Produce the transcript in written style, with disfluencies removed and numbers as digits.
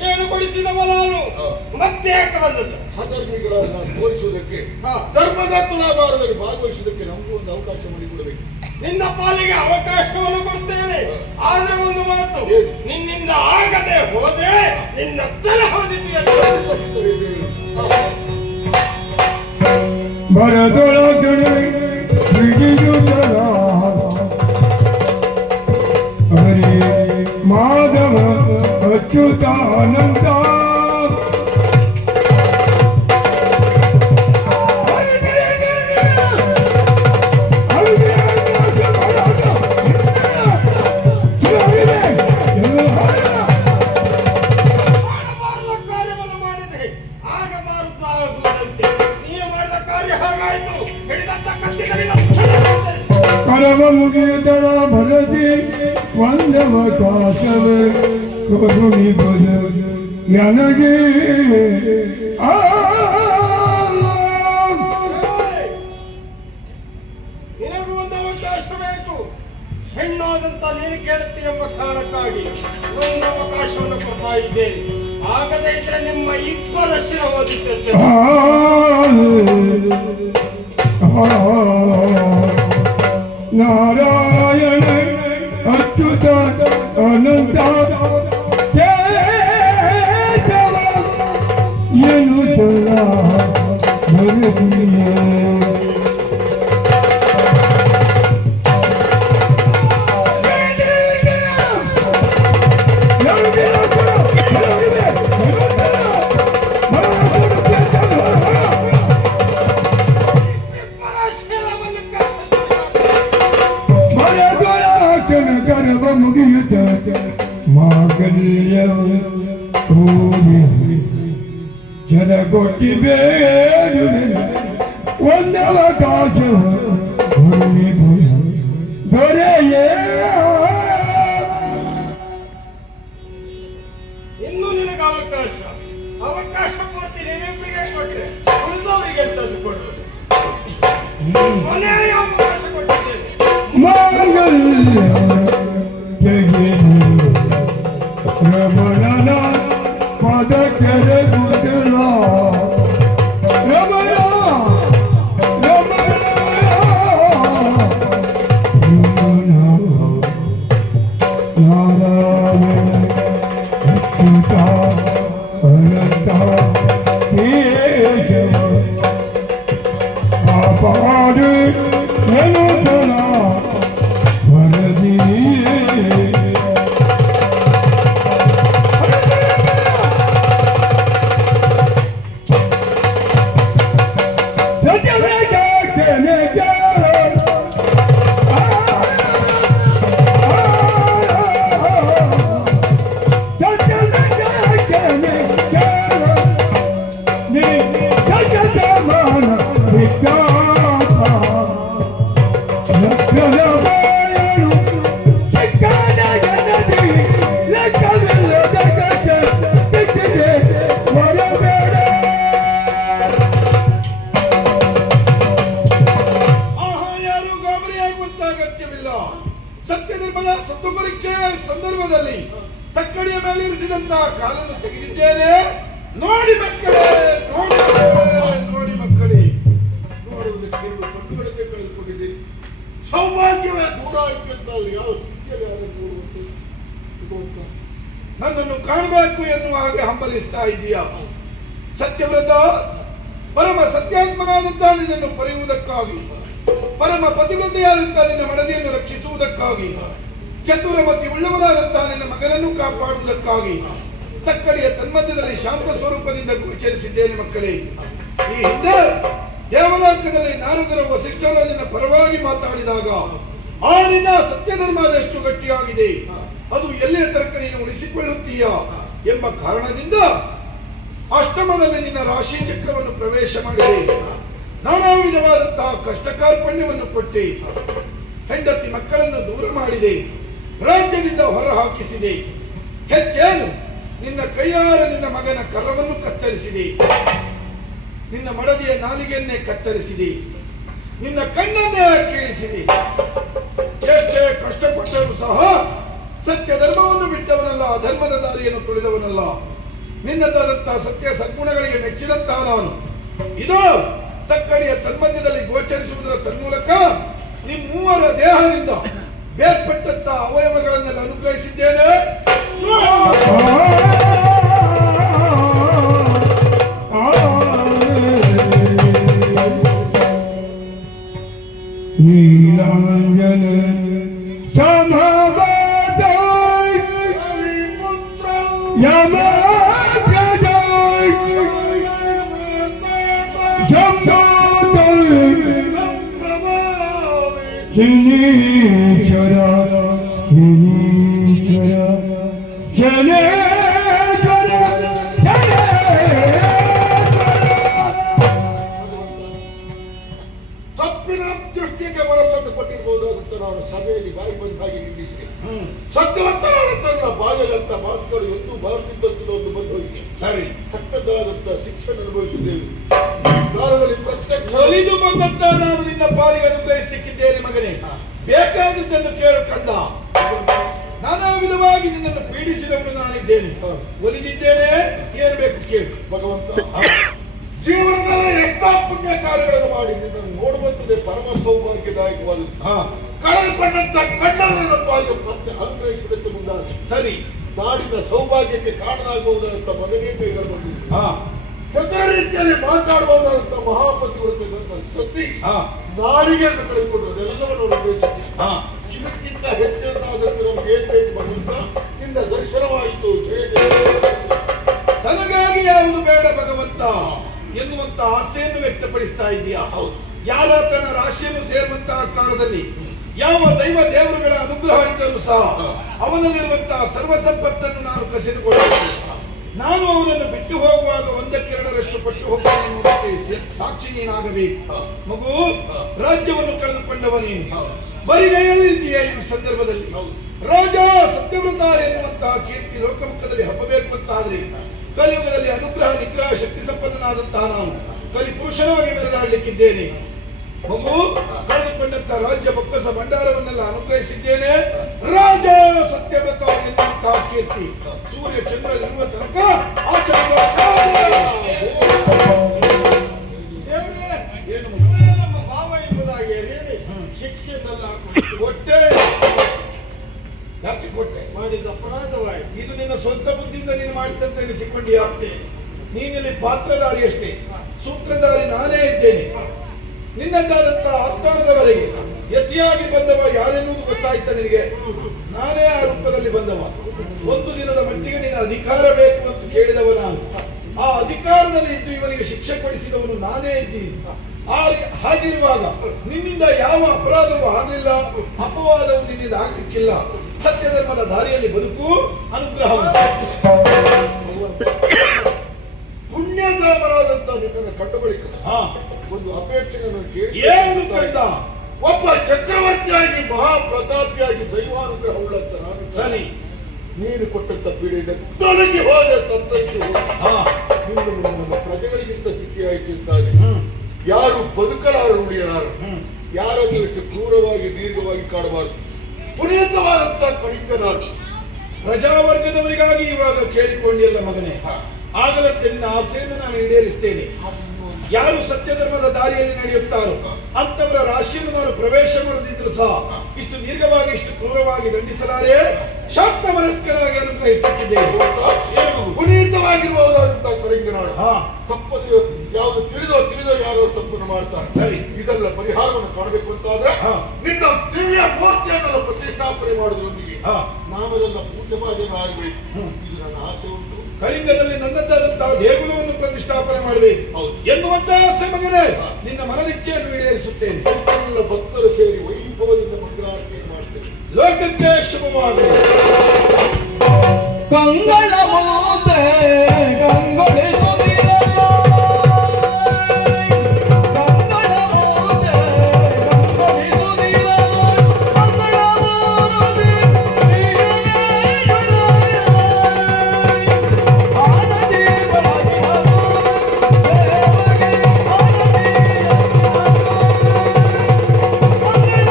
ಭಿಕ್ಷೆಯನ್ನು ಕೊಡಿಸಿದವ ನಾನು ಮತ್ತೆ ಬಂದದ್ದು ಅಧರ್ಮಿಗಳನ್ನು ತೋರಿಸುವುದಕ್ಕೆ ಧರ್ಮದ ತುಲಾಭಾರದಲ್ಲಿ ಭಾಗವಹಿಸುವುದಕ್ಕೆ ನಮಗೂ ಒಂದು ಅವಕಾಶ ಮಾಡಿಕೊಡಬೇಕು. ನಿನ್ನ ಪಾಲಿಗೆ ಅವಕಾಶವನ್ನು ಕೊಡ್ತೇನೆ. ಆದ್ರೆ ಒಂದು ಮಾತು, ನಿನ್ನಿಂದ ಆಗದೆ ಹೋದ್ರೆ ನಿನ್ನ ತಲೆ ಹೋದಿದೆಯಲ್ಲ. ಭರದೊಳಗಡೆ ಹಿಡಿಯುತ್ತಲ ಹರಿ ಮಾಧವ ಅಚ್ಯುತಾನಂದ ಪರಮ ಮುಗಿದಳ ಭರತಿ ವಂದವಕಾಶವೇ ಕರುಣಿ ಬದ ನನಗೆ ನಿನಗೂ ಒಂದು ಅವಕಾಶ ಬೇಕು. ಹೆಣ್ಣಾದಂತ ನೀನು ಕೇಳುತ್ತಿ ಎಂಬ ಕಾರಣಕ್ಕಾಗಿ ಒಂದು ಅವಕಾಶವನ್ನು ಕೊಡ್ತಾ ಇದ್ದೇನೆ. ಆಗದೇ ಇದ್ರೆ ನಿಮ್ಮ ಇಬ್ಬರ ಶಿರ ಓದಿಸುತ್ತೆ. ನಾರಾಯಣ ಅಚ್ಯುತ ಅನಂತ ಕೇಶವ ಏನು ಚಲ ಗರ್ಭ ಮುಗಿಯುತ್ತ ಮಾಂಗಲ್ಯ ಜನಗೊಟ್ಟಿ ಬೇಡು ಒಂದವಕಾಶ ದೊರೆಯೇ. ಇನ್ನು ನಿನಗೆ ಅವಕಾಶ ಪೂರ್ತಿ ನೀವಿಬ್ಬರಿಗೆ ಕೊಟ್ಟರೆ ಉಳಿದವರಿಗೆ ಎಂತದ್ದು ಕೊಡುವುದು. ಕೊನೆಯ ಅವಕಾಶ ಕೊಟ್ಟಿದ್ದೇನೆ. ಮಾಂಗಲ್ಯ ರಮಣನ ಪದ ಕೆರೆಗುತ್ತಲ ರಮಣ ನಾರಾಯಣ ಅಚ್ಯುತ ಅನಂತ ಕೇಶವ ಕಾಪಾಡು ಎನ್ನುತ್ತಲ ಸತ್ಯಧರ್ಮದ ಸತ್ವ ಪರೀಕ್ಷೆಯ ಸಂದರ್ಭದಲ್ಲಿ ತಕ್ಕಡಿಯ ಮೇಲೆ ಇರಿಸಿದಂತಹ ಕಾಲನ್ನು ತೆಗೆದಿದ್ದೇನೆ. ನೋಡಿ ಮಕ್ಕಳೇ, ನೋಡಿ ಮಕ್ಕಳೇ, ನೋಡುವುದಕ್ಕೆ ಕಣ್ಣುಗಳನ್ನೇ ಕಳೆದುಕೊಂಡಿದ್ದೀರಿ. ಸೌಭಾಗ್ಯವೇ ದೂರ ಆಯ್ತು ಅಂತ ಯಾವ ನನ್ನನ್ನು ಕಾಣಬೇಕು ಎನ್ನುವ ಹಾಗೆ ಹಂಬಲಿಸ್ತಾ ಇದೀಯಾ? ಸತ್ಯವ್ರತ, ಪರಮ ಸತ್ಯಾತ್ಮನಾದಂತ ನಿನ್ನನ್ನು ಪಡೆಯುವುದಕ್ಕಾಗಿ, ಪರಮ ಪತಿವ್ರತೆಯಾದಂತ ನಿನ್ನ ಮಡದಿಯನ್ನು ರಕ್ಷಿಸುವುದಕ್ಕಾಗಿ, ಚತುರಮತಿ ಉಳ್ಳವರಾದಂತಹ ನಿನ್ನ ಮಗನನ್ನು ಕಾಪಾಡುವುದಕ್ಕಾಗಿ ತಕ್ಕಡಿಯ ತನ್ಮಧ್ಯದಲ್ಲಿ ಶಾಂತ ಸ್ವರೂಪದಿಂದ ಗೋಚರಿಸಿದ್ದೇನೆ. ಮಕ್ಕಳೇ, ಈ ಹಿಂದೆ ದೇವಲೋಕದಲ್ಲಿ ನಾರದರು ವಸಿಷ್ಠರು ನಿನ್ನ ಪರವಾಗಿ ಮಾತಾಡಿದಾಗ ಆ ನಿನ್ನ ಸತ್ಯಧರ್ಮದಷ್ಟು ಗಟ್ಟಿಯಾಗಿದೆ, ಅದು ಎಲ್ಲಿಯ ತನಕ ನೀನು ಉಳಿಸಿಕೊಳ್ಳುತ್ತೀಯ ಎಂಬ ಕಾರಣದಿಂದ ಅಷ್ಟಮದಲ್ಲಿ ನಿನ್ನ ರಾಶಿ ಚಕ್ರವನ್ನು ಪ್ರವೇಶ ಮಾಡಿದೆ. ನಾನಾ ವಿಧವಾದಂತಹ ಕಷ್ಟ ಕಾರ್ಪಣ್ಯವನ್ನು ಕೊಟ್ಟೆ. ಹೆಂಡತಿ ಮಕ್ಕಳನ್ನು ದೂರ ಮಾಡಿದೆ, ರಾಜ್ಯದಿಂದ ಹೊರ ಹಾಕಿಸಿದೆ. ಹೆಚ್ಚೇನು, ನಿನ್ನ ಕೈಯಾರ ನಿನ್ನ ಮಗನ ಕರವನ್ನು ಕತ್ತರಿಸಿದೆ, ನಿನ್ನ ಮಡದಿಯ ನಾಲಿಗೆಯನ್ನೇ ಕತ್ತರಿಸಿದೆ, ನಿನ್ನ ಕಣ್ಣನ್ನೇ ಕೀಳಿಸಿದೆ. ಎಷ್ಟೇ ಕಷ್ಟಪಟ್ಟರೂ ಸಹ ಸತ್ಯ ಧರ್ಮವನ್ನು ಬಿಟ್ಟವನಲ್ಲ, ಅಧರ್ಮದ ದಾರಿಯನ್ನು ತುಳಿದವನಲ್ಲ. ನಿನ್ನದಾದಂತಹ ಸತ್ಯ ಸದ್ಗುಣಗಳಿಗೆ ಮೆಚ್ಚಿದಂತಹ ನಾನು ಇದು ತಕ್ಕಡಿಯ ತನ್ಮಧ್ಯದಲ್ಲಿ ಗೋಚರಿಸುವುದರ ತನ್ಮೂಲಕ ನಿಮ್ಮೂವರ ದೇಹದಿಂದ ಬೇರ್ಪಟ್ಟಂತಹ ಅವಯವಗಳನ್ನೆಲ್ಲ ಅನುಗ್ರಹಿಸಿದ್ದೇನೆ. ನೀಲಾಂಜನ ಸಮಭಾದ ಯಮಜದ ಶಬ್ದದ ಶನೀಶ್ವರ ಶನೇಶ್ವರ ತಪ್ಪಿನ ದೃಷ್ಟಿಗೆ ಮನಸ್ಸನ್ನು ಕೊಟ್ಟಿರಬಹುದಾದಂತ ನಾನು ಸಭೆಯಲ್ಲಿ ಬಾಯಿ ಬಂದಾಗಿ ನಿಲ್ಲಿಸಿದೆ. ಸತ್ಯವಂತರಾದಂತ ನನ್ನ ಬಾಯದಂತ ಮಾತುಗಳು ಎಂದೂ ಬಾರದಿದ್ದಂತ ಒಂದು ಬಂದು ಹೋಗಿದೆ. ಸರಿ, ತಕ್ಕದಾದಂತ ಶಿಕ್ಷಣ ಅನುಭವಿಸಿದ್ದೇವೆ. ಕಾಲದಲ್ಲಿ ಪ್ರತ್ಯಕ್ಷ ಅಲಿದು ಬಂದಂತ ನಾನು ನಿನ್ನ ಪಾಲಿಗೆ ಅನುಗ್ರಹಿಸಲಿಕ್ಕಿದ್ದೇನೆ ಮಗನೇ. ಬೇಕಾದದ್ದನ್ನು ಕೇಳು ಕಂದ. ನಾನಾ ವಿಧವಾಗಿ ನಿನ್ನನ್ನು ಪೀಡಿಸಿದವನು ನಾನಿದ್ದೇನೆ, ಒಲಿದಿದ್ದೇನೆ. ಏನು ಬೇಕು ಕೇಳು ಭಗವಂತ. ಜೀವನದಲ್ಲಿ ಎಷ್ಟೋ ಪುಣ್ಯ ಕಾರ್ಯಗಳನ್ನು ಮಾಡಿ ನಿನ್ನನ್ನು ನೋಡುವಂತದೇ ಪರಮ ಸೌಭಾಗ್ಯದಾಯಕವಾದ ಕಳೆದುಕೊಂಡಂತ ಕಣ್ಣನ್ನು ಪಾಲಿಗೆ ಮತ್ತೆ ಅನುಗ್ರಹಿಸುವುದಕ್ಕೆ ಮುಂದಾಗಿ ಸರಿ ನಾಡಿನ ಸೌಭಾಗ್ಯಕ್ಕೆ ಕಾರಣವಾಗುವುದಂತ ಮಗನೇ ಕೈಗೊಂಡು ಚಂದ್ರ ರೀತಿಯಲ್ಲಿ ಮಾತಾಡಬಹುದಾದಂತ ಮಹಾಪತಿವ್ರತೆ ನನ್ನ ಸತಿ ನಾಡಿಗೆಯನ್ನು ಕಳೆದುಕೊಂಡು ಅದೆಲ್ಲವನ್ನು ಅನುಗ್ರಹಿಸಿದ್ದೆ. ಇದಕ್ಕಿಂತ ಹೆಚ್ಚಿನದಾದಂತೆ ನಮ್ಗೆ ಏನ್ ಬೇಕು ಭಗವಂತ, ನಿನ್ನ ದರ್ಶನವಾಯಿತು. ಜಯ ಜಯ. ತನಗಾಗಿ ಯಾವುದು ಬೇಡ ಭಗವಂತ ಎನ್ನುವಂತ ಆಸೆಯನ್ನು ವ್ಯಕ್ತಪಡಿಸ್ತಾ ಇದೆಯಾ? ಹೌದು. ಯಾರ ತನ್ನ ರಾಶಿಯನ್ನು ಸೇರುವಂತಹ ಕಾಲದಲ್ಲಿ ಯಾವ ದೈವ ದೇವರುಗಳ ಅನುಗ್ರಹ ಇದ್ದರೂ ಸಹ ಅವನಲ್ಲಿರುವಂತಹ ಸರ್ವ ಸಂಪತ್ತನ್ನು ನಾನು ಕಸಿದುಕೊಳ್ಳಬೇಕು. ನಾನು ಅವನನ್ನು ಬಿಟ್ಟು ಹೋಗುವಾಗ ಒಂದಕ್ಕೆರಡರಷ್ಟು ಪಟ್ಟು ಹೋಗ್ತೇನೆ ಎನ್ನುವುದಕ್ಕೆ ಸಾಕ್ಷಿ ನೀನಾಗಬೇಕು. ಮಗು, ರಾಜ್ಯವನ್ನು ಕಳೆದುಕೊಂಡವ ನೀನು ಬರಿಗೈಯಲ್ಲಿದ್ದೀಯ. ಈ ಸಂದರ್ಭದಲ್ಲಿ ರಾಜ ಸತ್ಯವ್ರತ ಎನ್ನುವಂತಹ ಕೀರ್ತಿ ಲೋಕಮುಖದಲ್ಲಿ ಹಬ್ಬಬೇಕು ಅಂತಾದ್ರೆ ಕಲಿಯುಗದಲ್ಲಿ ಅನುಗ್ರಹ ನಿಗ್ರಹ ಶಕ್ತಿ ಸಂಪನ್ನನಾದಂತಹ ನಾನು ಕಲಿ ಪುರುಷನಾಗಿ ಮೆರೆದಾಡಲಿಕ್ಕಿದ್ದೇನೆ. ಮಗು, ಕಳೆದುಕೊಂಡಂತಹ ರಾಜ್ಯ ಬೊಕ್ಕಸ ಭಂಡಾರವನ್ನೆಲ್ಲ ಅನುಗ್ರಹಿಸಿದ್ದೇನೆ. ರಾಜ ಸತ್ಯವ್ರತ ಎನ್ನುವಂತಹ ಕೀರ್ತಿ ಸೂರ್ಯ ಚಂದ್ರ ಇರುವ ತನಕ ನಮ್ಮ ಭಾವ ಎಂಬುದಾಗಿ ಹೇಳಿ ಶಿಕ್ಷೆಲ್ಲ ಕೊಟ್ಟೆ. ಯಾಕೆ ಕೊಟ್ಟೆ? ಮಾಡಿದ ಅಪರಾಧವಾಯಿತು. ಇದು ನಿನ್ನ ಸ್ವಂತ ಬುದ್ಧಿಯಿಂದ ನೀನು ಮಾಡಿದಂತ ಎಣಿಸಿಕೊಂಡಿ ಆಗ್ತೇ. ನೀನಿಲ್ಲಿ ಪಾತ್ರಧಾರಿ ಅಷ್ಟೇ, ಸೂತ್ರಧಾರಿ ನಾನೇ ಇದ್ದೇನೆ. ನಿನ್ನದಾದಂತ ಆಸ್ಥಾನದವರೆಗೆ ಯತಿಯಾಗಿ ಬಂದವ ಯಾರೆನ್ನುವುದು ಗೊತ್ತಾಯ್ತ ನಿನಗೆ? ನಾನೇ ಆ ರೂಪದಲ್ಲಿ ಬಂದವ. ಒಂದು ದಿನದ ಮಟ್ಟಿಗೆ ನಿನ್ನ ಅಧಿಕಾರ ಬೇಕು ಅಂತ ಕೇಳಿದವ ನಾನು. ಆ ಅಧಿಕಾರದಲ್ಲಿ ಇದ್ದು ಇವನಿಗೆ ಶಿಕ್ಷೆ ಕೊಡಿಸಿದವನು ನಾನೇ ಇದ್ದೀನಿ. ಹಾಗಿರುವಾಗ ನಿನ್ನಿಂದ ಯಾವ ಅಪರಾಧವೂ ಆಗಲಿಲ್ಲ, ಅಪವಾದವು ನಿನ್ನಿಂದ ಆಗ್ಲಿಕ್ಕಿಲ್ಲ. ಸತ್ಯ ಧರ್ಮದ ದಾರಿಯಲ್ಲಿ ಬದುಕು, ಅನುಗ್ರಹ. ಪುಣ್ಯಧಾಮರಾದಂತ ನಿನ್ನನ್ನು ಕಂಡ ಬಳಿಕ ಒಂದು ಅಪೇಕ್ಷೆಯನ್ನು ಕೇಳಿ ಏನು ಕಂಡ? ಒಬ್ಬ ಚಕ್ರವರ್ತಿಯಾಗಿ ಮಹಾಪ್ರತಾಪಿಯಾಗಿ ದೈವಾನುಗ್ರಹ ಉಳ್ಳಂತ ನಾನು ಸರಿ ನೀನು ಕೊಟ್ಟಂತ ಪೀಡೆಯಿಂದ ತೊಲಗಿ ಹೋದ ತಂತ್ರಕ್ಕೆ ನಮ್ಮ ಪ್ರಜೆಗಳಿಗಿಂತ ಸ್ಥಿತಿಯಾಯಿತು ಅಂತಾಗಿ ಯಾರು ಬದುಕಲಾರು ಉಳಿಯಲಾರು, ಯಾರನ್ನು ಇಷ್ಟು ಕ್ರೂರವಾಗಿ ದೀರ್ಘವಾಗಿ ಕಾಡಬಾರದು. ಪುನೀತವಾದಂತ ಕಳಿಕನಾರು ಪ್ರಜಾವರ್ಗದವರಿಗಾಗಿ ಇವಾಗ ಕೇಳಿಕೊಂಡಿಲ್ಲ ಮಗನೇ. ಆಗಲಂತೆ ನಿನ್ನ ಆಸೆಯನ್ನು ನಾನು ಈಡೇರಿಸ್ತೇನೆ. ಯಾರು ಸತ್ಯ ಧರ್ಮದ ದಾರಿಯಲ್ಲಿ ನಡೆಯುತ್ತಾರೋ ಅಂತವರ ರಾಶಿಯನ್ನು ನಾನು ಪ್ರವೇಶ ಮಾಡದಿದ್ರು ಸಹ ಇಷ್ಟು ದೀರ್ಘವಾಗಿ ಇಷ್ಟು ಕ್ರೂರವಾಗಿ ದಂಡಿಸಲಾರೆ. ಶಾಂತ ಮನಸ್ಕರಾಗಿ ಅನುಗ್ರಹಿಸುತ್ತಿದ್ದೇನೆ. ಪುನೀತವಾಗಿರಬಹುದಾದಂತ ಕಳಿಂಗನಾಡು ತಪ್ಪದು ಯಾವುದು ತಿಳಿದೋ ಯಾರೋ ತಪ್ಪನ್ನು ಮಾಡ್ತಾರೆ. ಸರಿ, ಇದೆಲ್ಲ ಪರಿಹಾರವನ್ನು ಕಾಣಬೇಕು ಅಂತಾದ್ರೆ ನಿನ್ನ ದಿವ್ಯ ಮೂರ್ತಿಯನ್ನು ಪ್ರತಿಷ್ಠಾಪನೆ ಮಾಡುವುದರೊಂದಿಗೆ ನಾವೆಲ್ಲ ಪೂಜ್ಯವಾದನ್ನು ಆಗಬೇಕು. ಇದು ನನ್ನ ಆಸೆ ಉಂಟು. ಕಳಿಂಗದಲ್ಲಿ ನನ್ನದಾದಂತಹ ದೇಗುಲವನ್ನು ಪ್ರತಿಷ್ಠಾಪನೆ ಮಾಡಬೇಕು ಎನ್ನುವಂತಹ ಆಸೆ ಮಗನೇ. ನಿನ್ನ ಮನದಿಚ್ಛೆಯನ್ನು ಈಡೇರಿಸುತ್ತೇನೆ. ಎಲ್ಲ ಭಕ್ತರು ಸೇರಿ ವೈಭವದಿಂದ ಮಂಗಳಾರತಿ ಮಾಡ್ತೇನೆ. ಲೋಕಕ್ಕೆ ಶುಭವಾಗಲಿ. ಕಂಗಳ ಮಾತೆ